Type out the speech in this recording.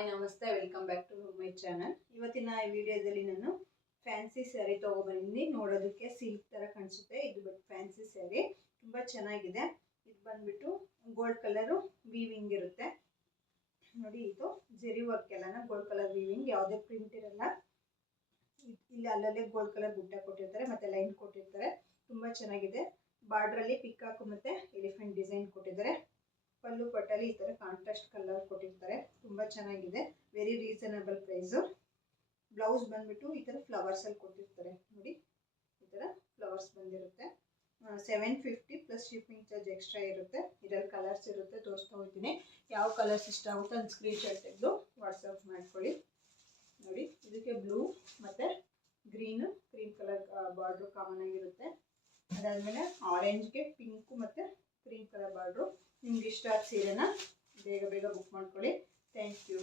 Hi ನಮಸ್ತೆ, welcome back to my channel. ಇವತ್ತಿನ ಈ ವಿಡಿಯೋದಲ್ಲಿ ನಾನು ಫ್ಯಾನ್ಸಿ ಸ್ಯಾರಿ ತೊಗೊಬಂದಿದ್ದೀನಿ. ನೋಡೋದಕ್ಕೆ ಸಿಲ್ಕ್ ಥರ ಕಾಣಿಸುತ್ತೆ. ಇದು ಬಟ್ ಫ್ಯಾನ್ಸಿ ಸ್ಯಾರಿ ತುಂಬ ಚೆನ್ನಾಗಿದೆ. ಇದು ಬಂದ್ಬಿಟ್ಟು ಗೋಲ್ಡ್ ಕಲರು ವೀವಿಂಗ್ ಇರುತ್ತೆ ನೋಡಿ. ಇದು ಜೆರಿ ವರ್ಕ್ ಎಲ್ಲನ ಗೋಲ್ಡ್ ಕಲರ್ ವೀವಿಂಗ್, ಯಾವುದೇ ಪ್ರಿಂಟ್ ಇರಲ್ಲ. ಇಲ್ಲಿ ಅಲ್ಲಲ್ಲೇ ಗೋಲ್ಡ್ ಕಲರ್ ಬುಟ್ಟ ಕೊಟ್ಟಿರ್ತಾರೆ ಮತ್ತೆ ಲೈನ್ ಕೊಟ್ಟಿರ್ತಾರೆ. ತುಂಬ ಚೆನ್ನಾಗಿದೆ. ಬಾರ್ಡ್ರಲ್ಲಿ ಪಿಕಾಕು ಮತ್ತೆ ಎಲಿಫೆಂಟ್ ಡಿಸೈನ್ ಕೊಟ್ಟಿದ್ದಾರೆ. ಪಲ್ಲು ಪಟ್ಟಲ್ಲಿ ಈ ಥರ ಕಾಂಟ್ರಾಸ್ಟ್ ಕಲರ್ ಕೊಟ್ಟಿರ್ತಾರೆ. ತುಂಬ ಚೆನ್ನಾಗಿದೆ. Very reasonable price. ಬ್ಲೌಸ್ ಬಂದ್ಬಿಟ್ಟು ಈ ಥರ ಫ್ಲವರ್ಸಲ್ಲಿ ಕೊಟ್ಟಿರ್ತಾರೆ ನೋಡಿ. ಈ ಥರ ಫ್ಲವರ್ಸ್ ಬಂದಿರುತ್ತೆ. 750 ಪ್ಲಸ್ ಶಿಪ್ಪಿಂಗ್ ಚಾರ್ಜ್ ಎಕ್ಸ್ಟ್ರಾ ಇರುತ್ತೆ. ಇದರಲ್ಲಿ ಕಲರ್ಸ್ ಇರುತ್ತೆ, ತೋರಿಸ್ತಾ ಹೋಗ್ತೀನಿ. ಯಾವ ಕಲರ್ಸ್ ಇಷ್ಟ ಆಗುತ್ತೆ ಒಂದು ಸ್ಕ್ರೀನ್ಶಾಟ್ ತೆಗೆದು ವಾಟ್ಸಪ್ ಮಾಡ್ಕೊಳ್ಳಿ ನೋಡಿ. ಇದಕ್ಕೆ ಬ್ಲೂ ಮತ್ತು ಕ್ರೀಮ್ ಕಲರ್ ಬಾರ್ಡ್ರು ಕಾಮನ್ ಆಗಿರುತ್ತೆ. ಅದಾದಮೇಲೆ ಆರೆಂಜ್ಗೆ ಪಿಂಕು ಮತ್ತು ಕ್ರೀಮ್ ಕಲರ್ ಬಾರ್ಡ್ರು. ನಿಮ್ಗೆ ಇಷ್ಟ ಆದ ಸೀರೆನ ಬೇಗ ಬುಕ್ ಮಾಡ್ಕೊಳ್ಳಿ. Thank you.